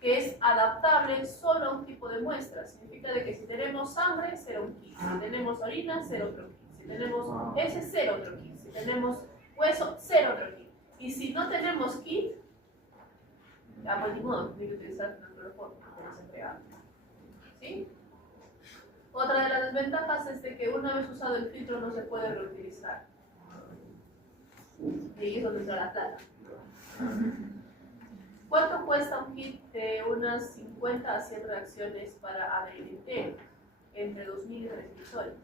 que es adaptable solo a un tipo de muestra. Significa de que si tenemos sangre, será un kit. Si tenemos orina, será otro kit. Si tenemos heces, será otro kit. Si tenemos hueso, será otro kit. Y si no tenemos kit, pues ni modo, tiene que utilizar el cloroformo, como se entrega. ¿Sí? Otra de las desventajas es de que una vez usado el filtro no se puede reutilizar. Y ahí es donde entra la plata. ¿Cuánto cuesta un kit de unas 50 a 100 reacciones para ADN entero? Entre 2.000 y 3.000 soles.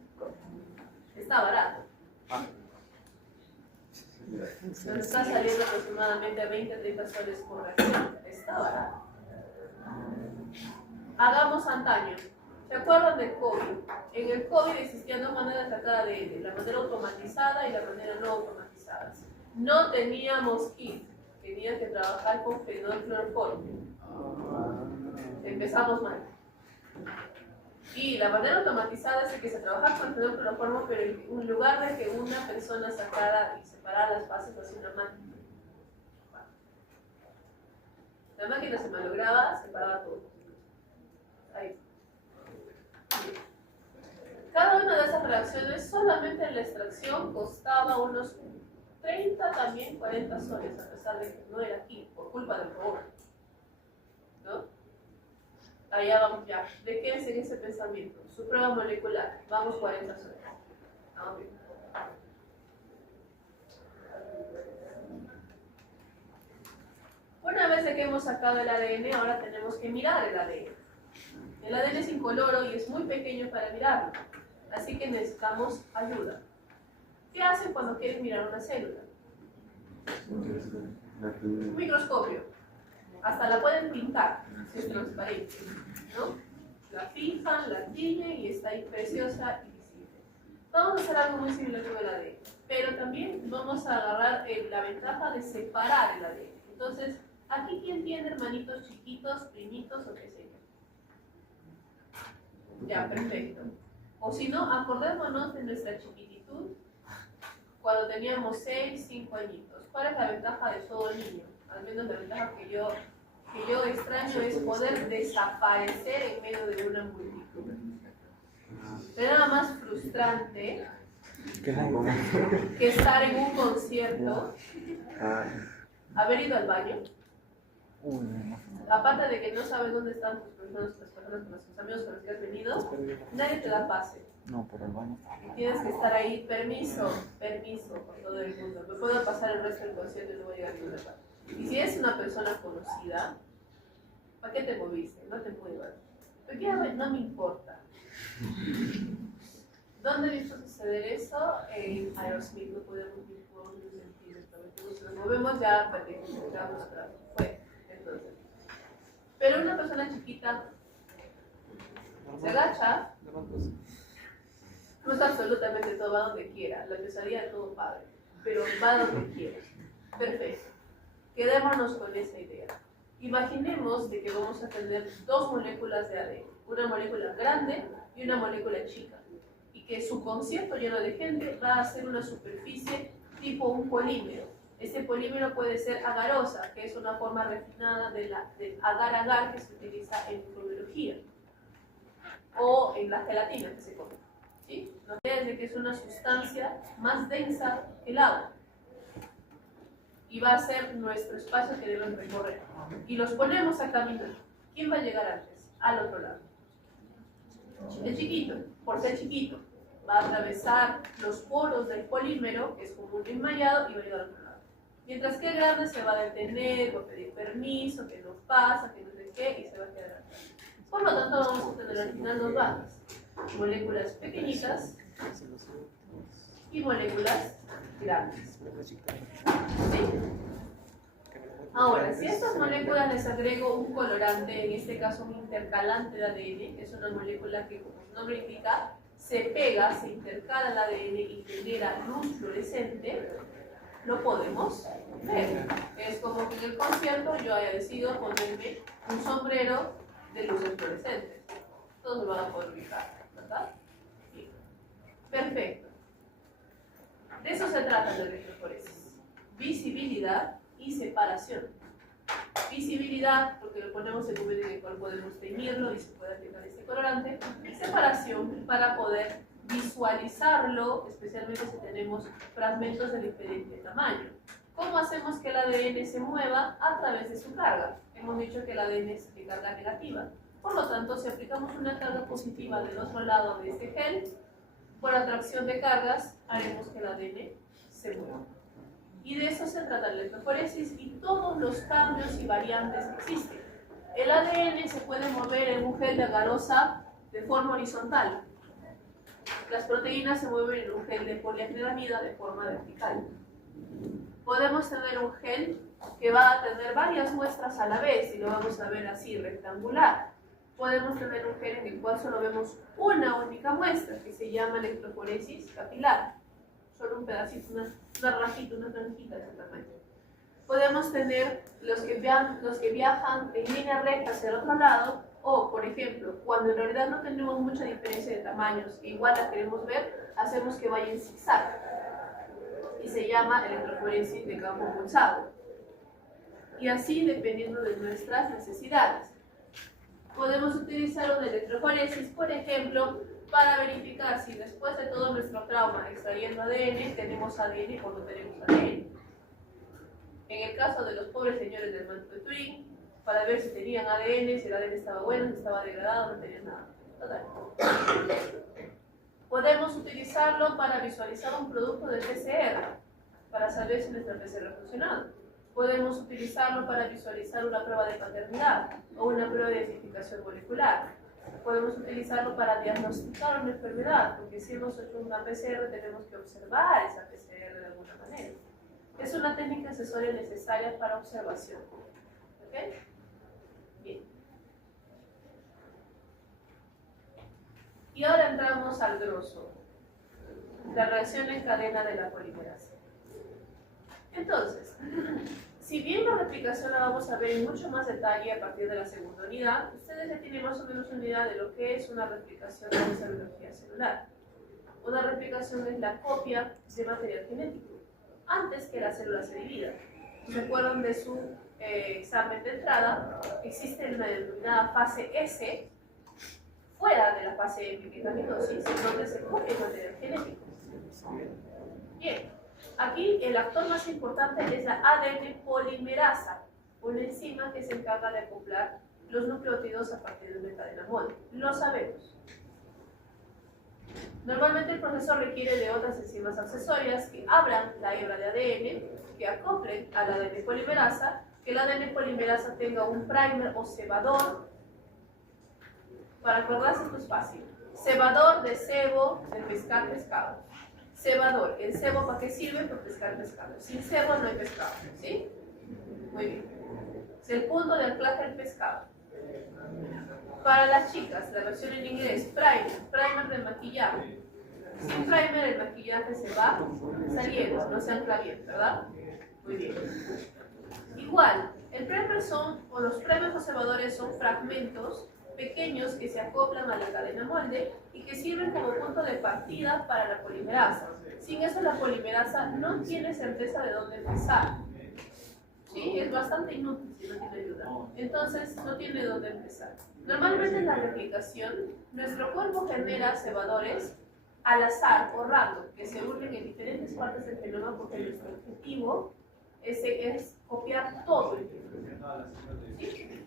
Está barato. Nos está saliendo aproximadamente 20 a 30 soles por reacción. Está barato. Hagamos antaño. ¿Se acuerdan del COVID? En el COVID existían dos maneras de sacar ADN, la manera automatizada y la manera no automatizada. No teníamos kit, tenías que trabajar con fenol cloroformo. Empezamos mal. Y la manera automatizada es que se trabaja con fenol cloroformo, pero en lugar de que una persona sacara y separara las fases, lo hacía una máquina. La máquina se malograba, separaba todo. Ahí. Cada una de esas reacciones, solamente en la extracción, costaba unos 30, también 40 soles, a pesar de que no era aquí, por culpa del robot. ¿No? Allá vamos ya. ¿De qué es en ese pensamiento? Su prueba molecular. Vamos 40 soles. Vamos bien. Una vez de que hemos sacado el ADN, ahora tenemos que mirar el ADN. El ADN es incoloro y es muy pequeño para mirarlo, así que necesitamos ayuda. ¿Qué hacen cuando quieren mirar una célula? Un microscopio. Hasta la pueden pintar, si es transparente, ¿no? La fijan, la tiñen y está ahí preciosa y visible. Vamos a hacer algo muy similar con el ADN, pero también vamos a agarrar la ventaja de separar el ADN. Entonces, aquí, ¿quién tiene hermanitos chiquitos, primitos o qué sé yo? Ya, perfecto. O si no, acordémonos de nuestra chiquititud cuando teníamos 6, 5 añitos. ¿Cuál es la ventaja de todo niño? Al menos la ventaja que yo extraño es poder desaparecer en medio de una multitud. Pero nada más frustrante que estar en un concierto, haber ido al baño Aparte de que no sabes dónde están tus personas, las personas con tus amigos con los que has venido, nadie te da pase. No, por el baño. Tienes que estar ahí, permiso por todo el mundo. Me puedo pasar el resto del concierto y no voy a llegar a ninguna parte. Y si es una persona conocida, ¿para qué te moviste? No te muevas. Porque no me importa. ¿Dónde he visto suceder eso? En Aerosmith, no podemos ir por un centímetro. Si nos movemos ya, fue. Entonces. Pero una persona chiquita se agacha, no es absolutamente todo, va donde quiera. La pesadilla de todo padre, pero va donde quiera. Perfecto. Quedémonos con esa idea. Imaginemos de que vamos a tener dos moléculas de ADN, una molécula grande y una molécula chica, y que su concierto lleno de gente va a ser una superficie tipo un polímero. Este polímero puede ser agarosa, que es una forma refinada del agar-agar que se utiliza en microbiología, o en la gelatina que se come. ¿Sí? La idea es de que es una sustancia más densa que el agua. Y va a ser nuestro espacio que deben recorrer. Y los ponemos a caminar. ¿Quién va a llegar antes? Al otro lado. El chiquito, por ser chiquito, va a atravesar los poros del polímero, que es como un enmallado, y va a llegar al otro lado. Mientras que el grande se va a detener, va a pedir permiso, que no pasa, que no sé qué, y se va a quedar atrás. Por lo tanto, vamos a tener al final dos bandas. Moléculas pequeñitas y moléculas grandes. ¿Sí? Ahora, si a estas moléculas les agrego un colorante, en este caso un intercalante de ADN, que es una molécula que, como su nombre indica, se pega, se intercala el ADN y genera luz fluorescente, lo podemos ver. Es como que en el concierto yo haya decidido ponerme un sombrero de luces fluorescentes. Todos lo van a poder ubicar, ¿verdad? Bien. Perfecto. De eso se trata la electroforesis. Visibilidad y separación. Visibilidad, porque lo ponemos en un medio en el cual podemos teñirlo y se puede aplicar este colorante. Y separación para poder visualizarlo, especialmente si tenemos fragmentos de diferente tamaño. ¿Cómo hacemos que el ADN se mueva? A través de su carga. Hemos dicho que el ADN es de carga negativa. Por lo tanto, si aplicamos una carga positiva del otro lado de este gel, por atracción de cargas, haremos que el ADN se mueva. Y de eso se trata la electroforesis y todos los cambios y variantes que existen. El ADN se puede mover en un gel de agarosa de forma horizontal. Las proteínas se mueven en un gel de poliacrilamida de forma vertical. Podemos tener un gel que va a tener varias muestras a la vez y lo vamos a ver así rectangular. Podemos tener un gel en el cual solo vemos una única muestra que se llama electroforesis capilar. Solo un pedacito, una rajita, una franjita de ese tamaño. Podemos tener los que viajan en línea recta hacia el otro lado, o, por ejemplo, cuando en realidad no tenemos mucha diferencia de tamaños e igual la queremos ver, hacemos que vaya en zigzag. Y se llama electroforesis de campo pulsado. Y así dependiendo de nuestras necesidades. Podemos utilizar una electroforesis, por ejemplo, para verificar si después de todo nuestro trauma extrayendo ADN, tenemos ADN o no tenemos ADN. En el caso de los pobres señores del manto de Turing, para ver si tenían ADN, si el ADN estaba bueno, si estaba degradado, no tenían nada. Total. Podemos utilizarlo para visualizar un producto de PCR, para saber si nuestra PCR ha funcionado. Podemos utilizarlo para visualizar una prueba de paternidad o una prueba de identificación molecular. Podemos utilizarlo para diagnosticar una enfermedad, porque si hemos hecho una PCR tenemos que observar esa PCR de alguna manera. Es una técnica accesoria necesaria para observación. ¿Ok? Bien. Y ahora entramos al grosso, la reacción en cadena de la polimerasa. Entonces, si bien la replicación la vamos a ver en mucho más detalle a partir de la segunda unidad, ustedes ya tienen más o menos una idea de lo que es una replicación de la biología celular. Una replicación es la copia de material genético, antes que la célula se divida. ¿Se acuerdan de su examen de entrada? Existe una denominada fase S, fuera de la fase M, que es la mitosis, donde se copia el material genético. Bien. Aquí el actor más importante es la ADN polimerasa. una enzima que se encarga de acoplar los nucleótidos a partir de una cadena molde. Lo sabemos. Normalmente el proceso requiere de otras enzimas accesorias que abran la hebra de ADN, que acoplen a la ADN polimerasa, que la ADN polimerasa tenga un primer o cebador. Para acordarse esto es fácil. Cebador de cebo, de pescar pescado. Cebador, ¿el cebo para qué sirve? Para pescar pescado. Sin cebo no hay pescado, ¿sí? Muy bien. Es el punto de anclaje del pescado. Para las chicas, la versión en inglés, primer de maquillaje. Sin primer el maquillaje se va saliendo, no se ancla bien, ¿verdad? Muy bien. Igual, el primer o los primers o cebadores son fragmentos pequeños que se acoplan a la cadena molde y que sirven como punto de partida para la polimerasa. Sin eso la polimerasa no tiene certeza de dónde empezar. ¿Sí? Es bastante inútil si no tiene ayuda. Entonces, no tiene dónde empezar. Normalmente en la replicación, nuestro cuerpo genera cebadores al azar o random, que se unen en diferentes partes del genoma porque nuestro objetivo es copiar todo el genoma. ¿Sí?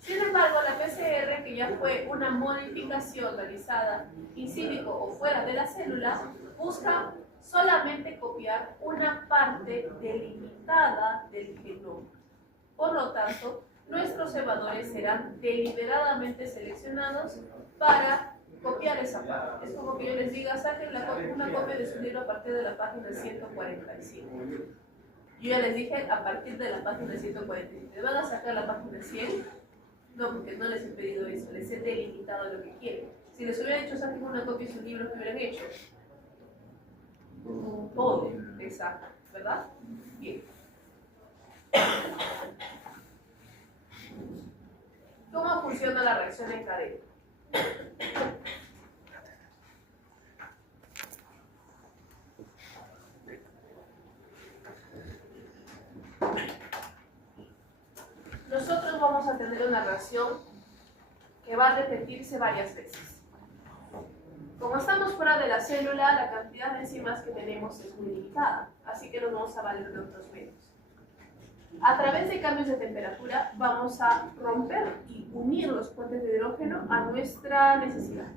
Sin embargo, la PCR, que ya fue una modificación realizada in silico o fuera de la célula, busca solamente copiar una parte delimitada del genoma. Por lo tanto, nuestros cebadores serán deliberadamente seleccionados para copiar esa parte. Es como que yo les diga, saquen una copia de su libro a partir de la página 145. Yo ya les dije a partir de la página 147. ¿Van a sacar la página 100? No, porque no les he pedido eso, les he delimitado lo que quieren. Si les hubiera dicho saquen una copia de sus libros, ¿qué hubieran hecho? Todo, exacto, ¿verdad? Bien. ¿Cómo funciona la reacción en cadena? Nosotros vamos a tener una reacción que va a repetirse varias veces. Como estamos fuera de la célula, la cantidad de enzimas que tenemos es muy limitada, así que nos vamos a valer de otros medios. A través de cambios de temperatura vamos a romper y unir los puentes de hidrógeno a nuestra necesidad.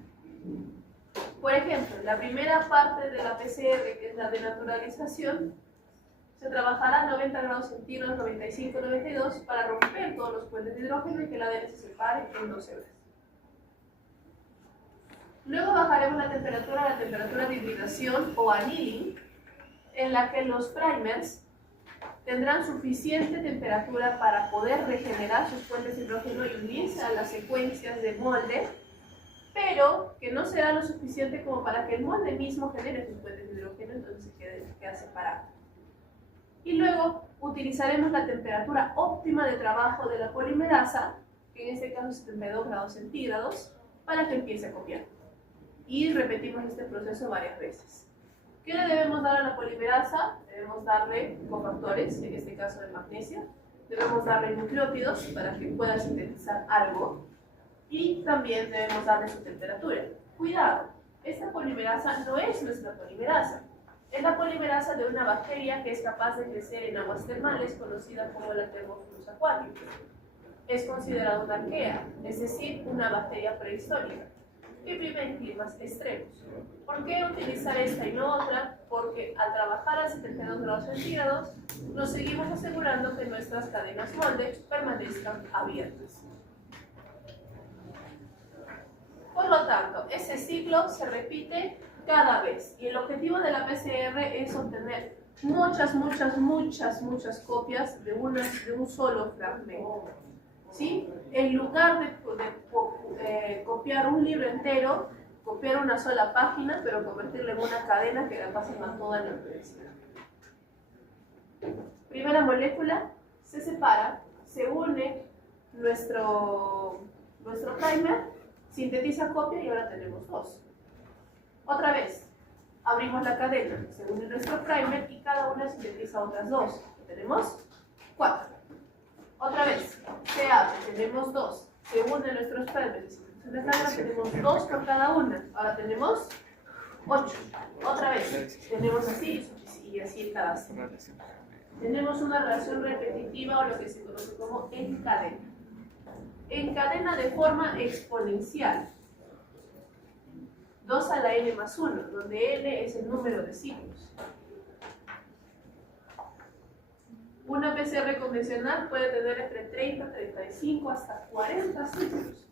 Por ejemplo, la primera parte de la PCR, que es la denaturalización, se trabajará a 90 grados centígrados, 95, 92, para romper todos los puentes de hidrógeno y que el ADN se separe en 2 hebras. Luego bajaremos la temperatura a la temperatura de hibridación o annealing, en la que los primers tendrán suficiente temperatura para poder regenerar sus puentes de hidrógeno y unirse a las secuencias de molde, pero que no será lo suficiente como para que el molde mismo genere sus puentes de hidrógeno, entonces se queda separado. Y luego utilizaremos la temperatura óptima de trabajo de la polimerasa, que en este caso es 72 grados centígrados, para que empiece a copiar. Y repetimos este proceso varias veces. ¿Qué le debemos dar a la polimerasa? Debemos darle cofactores, en este caso de magnesio. Debemos darle nucleótidos para que pueda sintetizar algo. Y también debemos darle su temperatura. Cuidado, esta polimerasa no es nuestra polimerasa. Es la polimerasa de una bacteria que es capaz de crecer en aguas termales, conocida como la Thermophilus aquaticus. Es considerada una arquea, es decir, una bacteria prehistórica, que vive en climas extremos. ¿Por qué utilizar esta y no otra? Porque al trabajar a 72 grados centígrados, nos seguimos asegurando que nuestras cadenas molde permanezcan abiertas. Por lo tanto, ese ciclo se repite cada vez. Y el objetivo de la PCR es obtener muchas copias de un solo fragmento. ¿Sí? En lugar de copiar un libro entero, copiar una sola página, pero convertirla en una cadena que la pasen a toda la universidad. Primera molécula, se separa, se une nuestro primer, sintetiza copia y ahora tenemos 2. Otra vez, abrimos la cadena, se une nuestro primer y cada una sintetiza otras 2. Tenemos 4. Otra vez, se abre, tenemos 2. Se unen nuestros primers, tenemos 2 por cada una. Ahora tenemos 8. Otra vez, tenemos así y así cada 6. tenemos una reacción repetitiva o lo que se conoce como encadena. Encadena de forma exponencial. 2 a la n más 1, donde n es el número de ciclos. Una PCR convencional puede tener entre 30, 35 hasta 40 ciclos,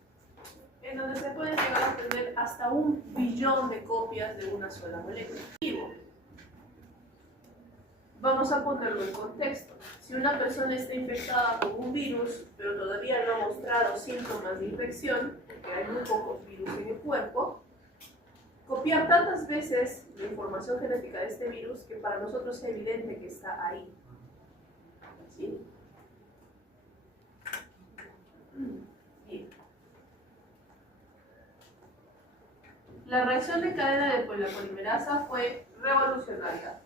en donde se puede llegar a tener hasta 1 billón de copias de una sola molécula. Vamos a ponerlo en contexto. Si una persona está infectada con un virus, pero todavía no ha mostrado síntomas de infección, porque hay muy pocos virus en el cuerpo, copiar tantas veces la información genética de este virus que para nosotros es evidente que está ahí. ¿Sí? Bien. La reacción de cadena de la polimerasa fue revolucionaria,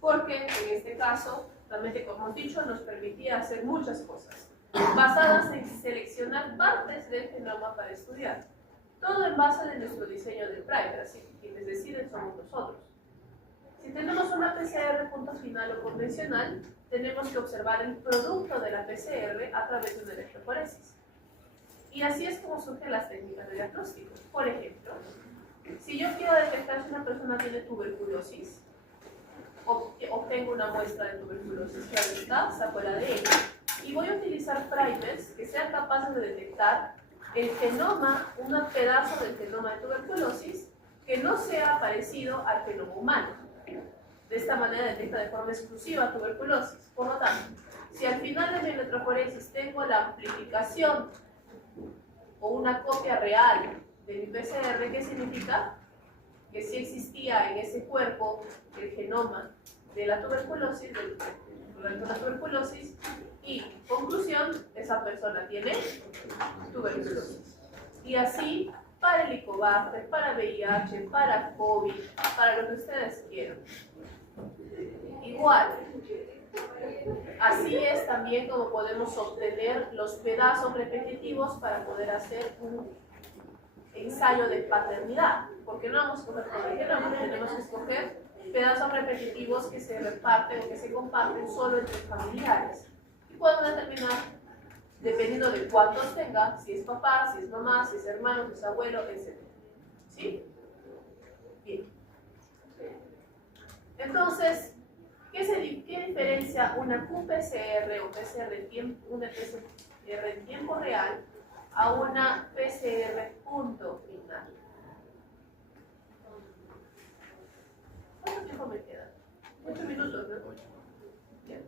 porque en este caso, realmente como hemos dicho, nos permitía hacer muchas cosas, basadas en seleccionar partes del genoma para estudiar. Todo en base de nuestro diseño del primer, así que quienes deciden somos nosotros. Si tenemos una PCR punto final o convencional, tenemos que observar el producto de la PCR a través de una electroforesis. Y así es como surgen las técnicas de diagnóstico. Por ejemplo, si yo quiero detectar si una persona tiene tuberculosis, obtengo una muestra de tuberculosis, claro está, saco el ADN, y voy a utilizar primers que sean capaces de detectar el genoma, un pedazo del genoma de tuberculosis que no sea parecido al genoma humano. De esta manera detecta de forma exclusiva tuberculosis. Por lo tanto, si al final de mi electroforesis tengo la amplificación o una copia real de mi PCR, ¿qué significa? Que sí existía en ese cuerpo el genoma de la tuberculosis, y conclusión, esa persona tiene tuberculosis. Y así para el Helicobacter, para VIH, para COVID, para lo que ustedes quieran. Igual, así es también como podemos obtener los pedazos repetitivos para poder hacer un ensayo de paternidad, porque no vamos a escoger todo el genoma, tenemos que escoger pedazos repetitivos que se reparten o que se comparten solo entre familiares. Y podemos determinar, dependiendo de cuántos tenga, si es papá, si es mamá, si es hermano, si es abuelo, etc. ¿Sí? Bien. Entonces, ¿qué diferencia una qPCR o una PCR en tiempo real a una PCR punto final? ¿Cuánto tiempo me queda? 8 minutos, ¿no? Bien.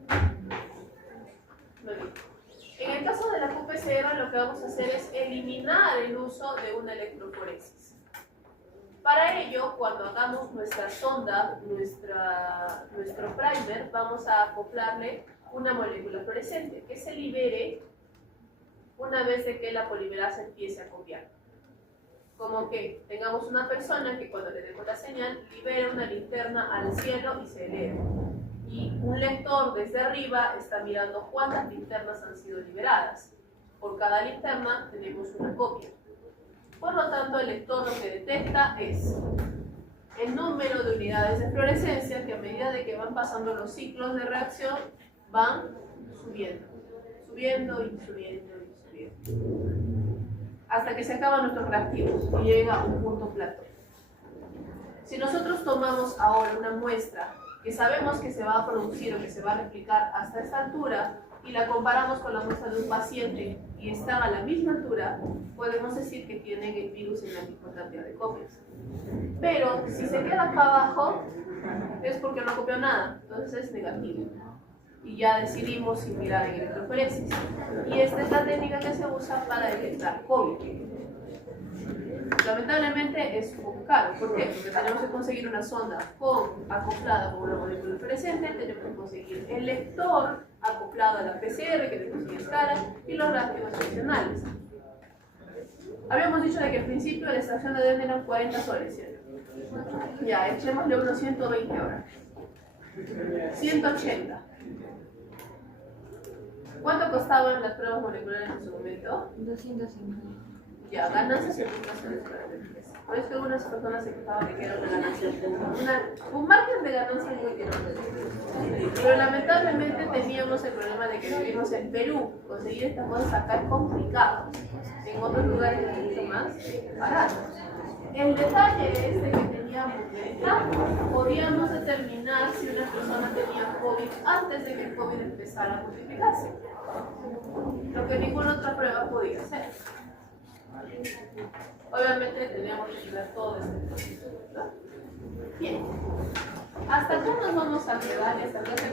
Muy bien. En el caso de la qPCR, lo que vamos a hacer es eliminar el uso de una electroforesis. Para ello, cuando hagamos nuestra sonda, nuestro primer, vamos a acoplarle una molécula fluorescente que se libere una vez de que la polimerasa empiece a copiar. Como que tengamos una persona que cuando le demos la señal libere una linterna al cielo y se eleve. Y un lector desde arriba está mirando cuántas linternas han sido liberadas. Por cada linterna tenemos una copia. Por lo tanto, el lector lo que detecta es el número de unidades de fluorescencia que a medida de que van pasando los ciclos de reacción van subiendo, subiendo y subiendo y subiendo, hasta que se acaban nuestros reactivos y llega a un punto plató. Si nosotros tomamos ahora una muestra que sabemos que se va a producir o que se va a replicar hasta esta altura y la comparamos con la muestra de un paciente y están a la misma altura, podemos decir que tienen el virus en la misma cantidad de copias. Pero si se queda acá abajo, es porque no copió nada, entonces es negativo. Y ya decidimos sin mirar en electroforesis. Y esta es la técnica que se usa para detectar COVID. Lamentablemente es un poco caro. ¿Por qué? Porque tenemos que conseguir una sonda acoplada con una molécula fluorescente, tenemos que conseguir el lector acoplado a la PCR, que después es cara, y los reactivos adicionales. Habíamos dicho de que al principio la extracción de ADN eran 40 soles, ¿cierto? Ya, echémosle unos 120 ahora. 180. ¿Cuánto costaban las pruebas moleculares en su momento? 250. Ya, ganancias y frustraciones para la empresa. Por eso algunas personas se quejaban de que era una ganancia, un margen de ganancia muy grande. Pero lamentablemente teníamos el problema de que vivimos en Perú. Conseguir estas cosas acá es complicado. En otros lugares es mucho más barato. El detalle es de que teníamos podíamos determinar si una persona tenía COVID antes de que el COVID empezara a multiplicarse. Lo que ninguna otra prueba podía hacer. Obviamente teníamos que estudiar todo este proceso, ¿verdad? Bien. Hasta acá nos vamos a quedar y hasta acá se